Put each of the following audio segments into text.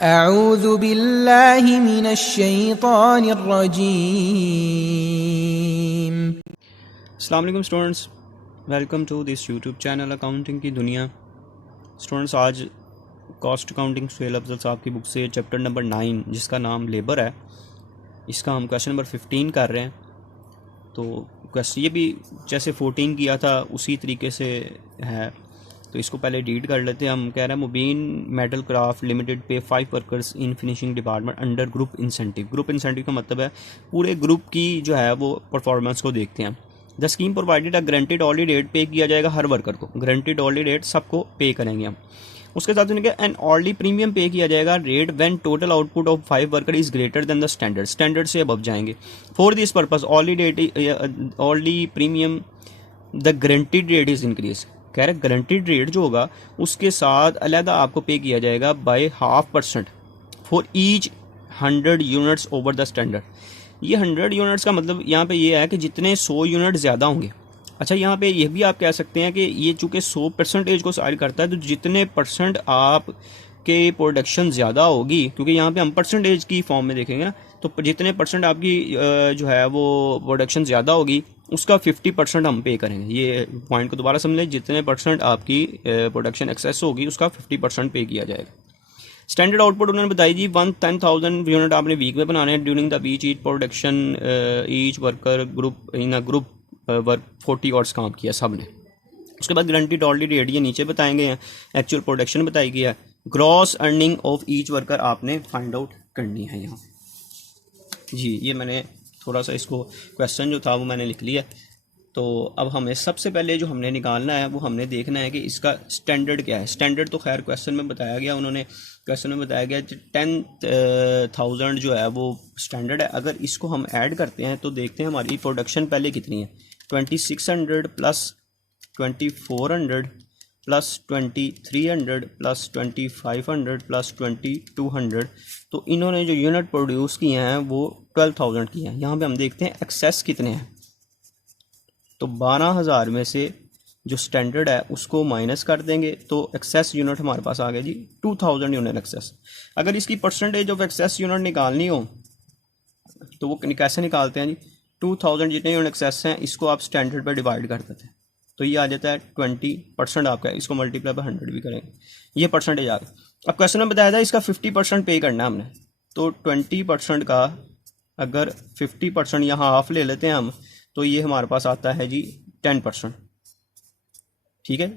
अऊज़ु बिल्लाहि मिनश्शैतानिर्रजीम। अस्सलाम वालेकुम students, welcome to this YouTube channel accounting की दुनिया। स्टूडेंट्स, आज कॉस्ट अकाउंटिंग सुहेल अफजल साहब की बुक से चैप्टर नंबर 9 जिसका नाम लेबर है, इसका हम क्वेश्चन नंबर 15 कर रहे हैं। तो क्वेश्चन ये भी जैसे 14 किया था उसी तरीके से है, तो इसको पहले रीड कर लेते हैं। हम कह रहे हैं मुबीन मेटल क्राफ्ट लिमिटेड पे 5 workers in finishing department under group incentive. Group incentive का मतलब है पूरे ग्रुप की जो है वो परफॉर्मेंस को देखते हैं। The scheme provided a granted hourly rate, पे किया जाएगा हर वर्कर को, ग्रंटेड ऑर्ली रेट सबको पे करेंगे हम। उसके साथ उन्हें एन ऑर्ली प्रीमियम पे किया जाएगा rate when total output of 5 worker is greater than the standard, standard से अबव जाएंगे। For this purpose hourly rate hourly premium the granted rate is increase. कह रहे ग्रंटेड रेट जो होगा उसके साथ अलग आपको पे किया जाएगा by 0.5% for each 100 units over the standard. ये 100 यूनिट्स का मतलब यहाँ पे ये है कि जितने 100 यूनिट ज़्यादा होंगे। अच्छा, यहाँ पे ये भी आप कह सकते हैं कि ये चूँकि 100% को साइड करता है, तो जितने परसेंट आप के प्रोडक्शन ज़्यादा होगी, क्योंकि यहाँ पे हम परसेंटेज की फॉर्म में देखेंगे ना, तो जितने परसेंट आपकी जो है वो प्रोडक्शन ज़्यादा होगी उसका 50% हम पे करेंगे। ये पॉइंट को दोबारा समझ लें, जितने परसेंट आपकी प्रोडक्शन एक्सेस होगी उसका 50% पे किया जाएगा। स्टैंडर्ड आउटपुट उन्होंने बताई जी 10,000 यूनिट आपने वीक में बनाने हैं during the week. Each production each worker group in a group work 40 hours काम किया सब ने। उसके बाद गारंटीड ऑर्डर रेट ये नीचे बताए गए हैं, एक्चुअल प्रोडक्शन बताई गई है, gross earning of each worker आपने फाइंड आउट करनी है यहाँ जी। ये मैंने थोड़ा सा इसको क्वेश्चन जो था वो मैंने लिख लिया। तो अब हमें सबसे पहले जो हमने निकालना है वो हमने देखना है कि इसका स्टैंडर्ड क्या है। स्टैंडर्ड तो खैर क्वेश्चन में बताया गया, उन्होंने क्वेश्चन में बताया गया 10,000 जो है वो स्टैंडर्ड है। अगर इसको हम ऐड करते हैं तो देखते हैं हमारी प्रोडक्शन पहले कितनी है, 2600 प्लस 2400 प्लस 2300 प्लस 2500 प्लस 2200, तो इन्होंने जो यूनिट प्रोड्यूस किए हैं वो 12,000 किए हैं। यहाँ पे हम देखते हैं एक्सेस कितने हैं, तो 12,000 में से जो स्टैंडर्ड है उसको माइनस कर देंगे तो एक्सेस यूनिट हमारे पास आ गया जी 2,000 यूनिट एक्सेस। अगर इसकी परसेंटेज ऑफ एक्सेस यूनिट निकालनी हो तो वो कैसे निकालते हैं जी, 2,000 जितने यूनिट एक्सेस हैं इसको आप स्टैंडर्ड पर डिवाइड कर देते हैं तो ये आ जाता है 20% आपका। इसको मल्टीप्लाई बाय 100 भी करेंगे, ये परसेंटेज आ गया। अब क्वेश्चन में बताया था इसका 50% पे करना है हमने, तो 20% का अगर 50% यहाँ हाफ ले लेते हैं हम, तो ये हमारे पास आता है जी 10%। ठीक है,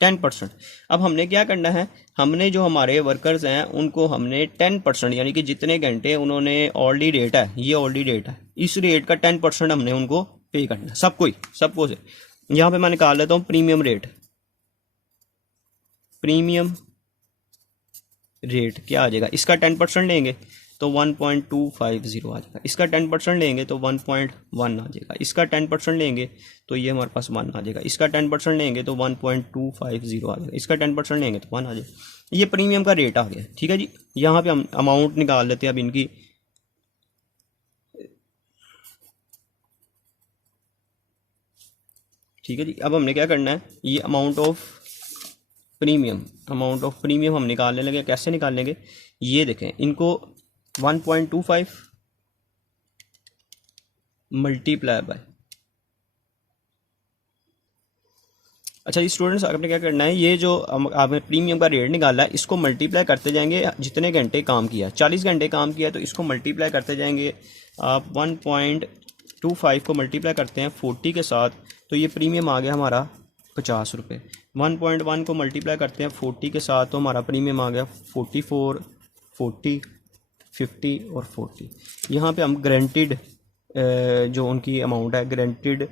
10%। अब हमने क्या करना है, हमने जो हमारे वर्कर्स हैं उनको हमने 10% यानी कि जितने घंटे उन्होंने ऑलरेडी रेट है, ये ऑलरेडी रेट है, इस रेट का 10% हमने उनको पे करना है, सबको से। यहाँ पे मैं निकाल लेता हूँ प्रीमियम रेट। प्रीमियम रेट क्या आ जाएगा, इसका 10% लेंगे तो 1.250 आ जाएगा, इसका 10% लेंगे तो 1.1 आ जाएगा, इसका 10% लेंगे तो ये हमारे पास 1 आ जाएगा, इसका 10% लेंगे तो 1.250 आ जाएगा, इसका 10% लेंगे तो 1 आ जाएगा। ये प्रीमियम का रेट आ गया। ठीक है जी, यहाँ पे हम अमाउंट निकाल लेते हैं अब इनकी। ठीक है जी, अब हमने क्या करना है, ये अमाउंट ऑफ प्रीमियम हम निकालने लगे। कैसे निकालेंगे, ये देखें, इनको 1.25 मल्टीप्लाई बाय, अच्छा जी स्टूडेंट्स, आपने क्या करना है, ये जो आपने प्रीमियम का रेट निकाला है इसको मल्टीप्लाई करते जाएंगे जितने घंटे काम किया। 40 घंटे काम किया तो इसको मल्टीप्लाई करते जाएंगे आप। 1.25 को मल्टीप्लाई करते हैं 40 के साथ, तो ये प्रीमियम आ गया हमारा 50 रुपये। 1.1 को मल्टीप्लाई करते हैं 40 के साथ, तो हमारा प्रीमियम आ गया 44, 40, 50 और 40। यहाँ पे हम गारंटीड जो उनकी अमाउंट है गारंटीड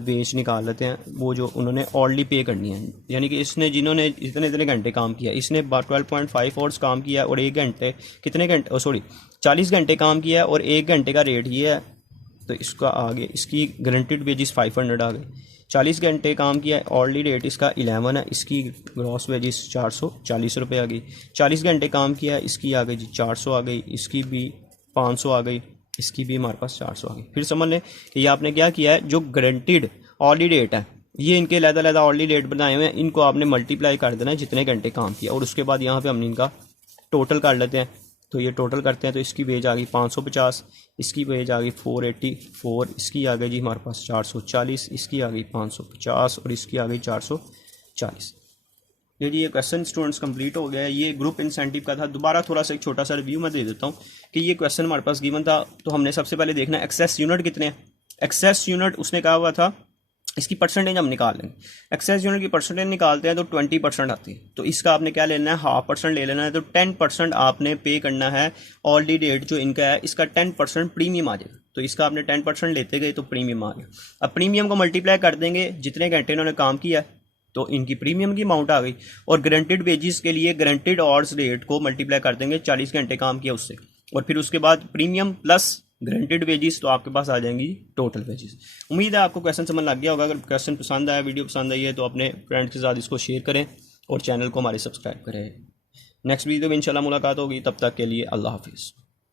वेज निकाल लेते हैं, वो जो उन्होंने ऑलरेडी पे करनी है। यानी कि इसने जिन्होंने इतने इतने घंटे काम किया, इसने 12.5 आवर्स काम किया और 1 घंटे कितने घंटे 40 घंटे काम किया और 1 घंटे का रेट ये है, तो इसका आगे इसकी गारंटीड वेजेस 500 आ गए। 40 घंटे काम किया, ऑलरेडी रेट इसका 11 है, इसकी ग्रॉस वेजेस 440 रुपये आ गई। 40 घंटे काम किया, इसकी आ गई जी 400 आ गई, इसकी भी 500 आ गई, इसकी भी हमारे पास 400 आ गई। फिर समझ लें कि ये आपने क्या किया है, जो गारंटीड ऑलरेडी रेट है, ये इनके अलग-अलग ऑलरेडी रेट बनाए हुए हैं, इनको आपने मल्टीप्लाई कर देना है जितने घंटे काम किया, और उसके बाद यहाँ पे हमने इनका टोटल कर लेते हैं। तो ये टोटल करते हैं तो इसकी वेज आ गई 550, इसकी वेज आ गई 484, इसकी आ गई जी हमारे पास 440, इसकी आ गई 550 और इसकी आ गई 440। ये जी ये क्वेश्चन स्टूडेंट्स कंप्लीट हो गया है। ये ग्रुप इंसेंटिव का था। दोबारा थोड़ा सा एक छोटा सा रिव्यू मैं दे देता हूँ कि ये क्वेश्चन हमारे पास गिवन था। तो हमने सबसे पहले देखना एक्सेस यूनिट कितने हैं। एक्सेस यूनिट उसने कहा हुआ था इसकी परसेंटेज हम निकाल लेंगे। एक्सेस यूनिट की परसेंटेज निकालते हैं तो 20% आती है। तो इसका आपने क्या लेना है, 0.5% ले लेना है। तो 10% आपने पे करना है ऑलरेडी डेट जो इनका है, इसका 10% प्रीमियम आ जाएगा। तो इसका आपने 10% लेते गए तो प्रीमियम आ गया। अब प्रीमियम को मल्टीप्लाई कर देंगे जितने घंटे इन्होंने काम किया है, तो इनकी प्रीमियम की अमाउंट आ गई। और गारंटेड वेजेस के लिए गारंटेड आवर्स रेट को मल्टीप्लाई कर देंगे 40 घंटे काम किया उससे, और फिर उसके बाद प्रीमियम प्लस गारंटेड वेजेस, तो आपके पास आ जाएंगी टोटल वेजेस। उम्मीद है आपको क्वेश्चन समझ लग गया होगा। अगर क्वेश्चन पसंद आया, वीडियो पसंद आई है, तो अपने फ्रेंड्स के साथ इसको शेयर करें और चैनल को हमारे सब्सक्राइब करें। नेक्स्ट वीडियो में इंशाल्लाह मुलाकात होगी। तब तक के लिए अल्लाह हाफिज़।